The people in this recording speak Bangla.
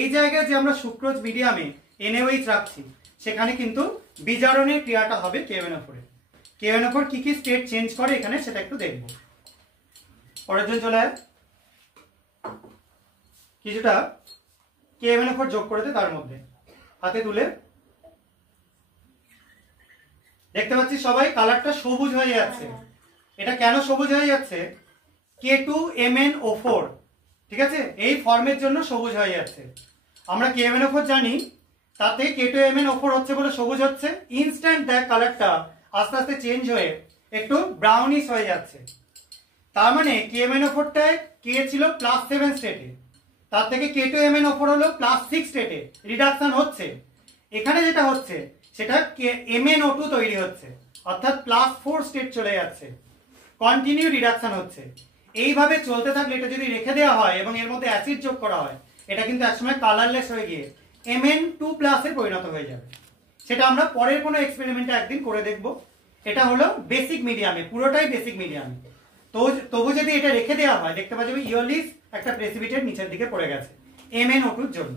এই জায়গায় যে আমরা সুক্রোজ মিডিয়ামে NaOH রাখছি সেখানে কিন্তু বিজারণের ক্রিয়াটা হবে KMnO4 এ। KMnO4 কি কি স্টেট চেঞ্জ করে এখানে সেটা একটু দেখব। পরের জন চলে আয়, কিছুটা KMnO4 যোগ করে দে, তার মধ্যে হাতে তুলে দেখতে পাচ্ছি সবাই কালারটা সবুজ হয়ে যাচ্ছে। এটা কেন সবুজ হয়ে যাচ্ছে? K2MnO4, ঠিক আছে, এই ফর্মের জন্য সবুজ হয়ে যাচ্ছে। আমরা KMnO4 জানি, তাতে K2MnO4 হচ্ছে বলে সবুজ হচ্ছে। ইনস্ট্যান্ট দেখ কালারটা আস্তে আস্তে চেঞ্জ হয়ে একটু ব্রাউনিশ হয়ে যাচ্ছে। তার মানে KMnO4টায় K ছিল +7 স্টেটে, তার থেকে K2MnO4 হলো +6 স্টেটে রিডাকশন হচ্ছে। এখানে যেটা হচ্ছে সেটা MnO2 তৈরি হচ্ছে, অর্থাৎ +4 স্টেট চলে যাচ্ছে, কন্টিনিউ রিডাকশন হচ্ছে। এইভাবে চলতে থাকলে এটা যদি রেখে দেওয়া হয় এবং এর মধ্যে অ্যাসিড যোগ করা হয়, এটা কিন্তু একসময় কালারলেস হয়ে গিয়ে Mn2+ এ পরিণত হয়ে যাবে। সেটা আমরা পরের কোনো এক্সপেরিমেন্টে একদিন করে দেখব। এটা হলো বেসিক মিডিয়ামে, পুরোটাই বেসিক মিডিয়ামে। তো তবু যদি এটা রেখে দেওয়া হয়, দেখতে পাচ্ছি ইওলিস একটা প্রেসিপিটেট নিচের দিকে পড়ে গেছে MnO2 এর জন্য।